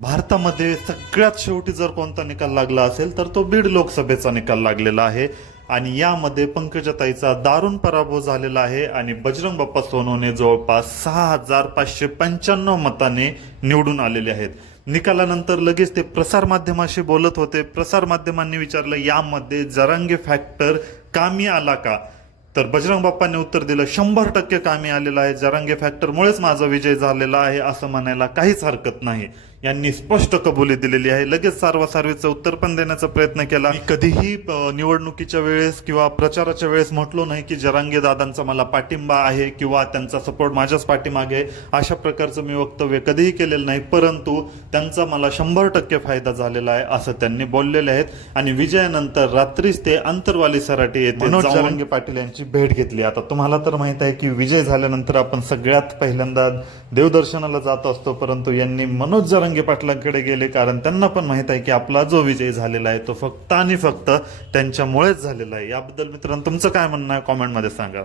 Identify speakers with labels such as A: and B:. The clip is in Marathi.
A: भारतामध्ये सगळ्यात शेवटी जर कोणता निकाल लागला असेल तर तो बीड लोकसभेचा निकाल लागलेला आहे. आणि यामध्ये पंकजाताईचा दारुण पराभव झालेला आहे आणि बजरंग बाप्पा सोनवणे जवळपास सहा हजार पाचशे पंच्याण्णव मताने निवडून आलेले आहेत. निकालानंतर लगेच ते प्रसारमाध्यमाशी बोलत होते. प्रसारमाध्यमांनी विचारलं यामध्ये जरांगे फॅक्टर कामी आला का? तर बजरंग बाप्पांनी उत्तर दिलं शंभर टक्के कामी आलेलं आहे. जरांगे फॅक्टरमुळेच माझा विजय झालेला आहे असं म्हणायला काहीच हरकत नाही. यांनी स्पष्ट कबुली दिलेली आहे. लगेच सारवासारवीचं उत्तर पण देण्याचा प्रयत्न केला. कधीही निवडणुकीच्या वेळेस किंवा प्रचाराच्या वेळेस म्हटलो नाही की जरांगे दादांचा मला पाठिंबा आहे किंवा त्यांचा सपोर्ट माझ्याच पाठीमागे. अशा प्रकारचं मी वक्तव्य कधीही केलेलं नाही परंतु त्यांचा मला शंभर टक्के फायदा झालेला आहे असं त्यांनी बोललेले आहेत. आणि विजयानंतर रात्रीच ते अंतरवाली सराटी येथे जरांगे पाटील यांची भेट घेतली. आता तुम्हाला तर माहीत आहे की विजय झाल्यानंतर आपण सगळ्यात पहिल्यांदा देवदर्शनाला जात असतो परंतु यांनी मनोज जरांगे पाटलांकडे गेले कारण त्यांना पण माहीत आहे की आपला जो विजय झालेला आहे तो फक्त आणि फक्त त्यांच्यामुळेच झालेला आहे. याबद्दल मित्रांनो तुमचं काय म्हणणं आहे? कॉमेंटमध्ये सांगा.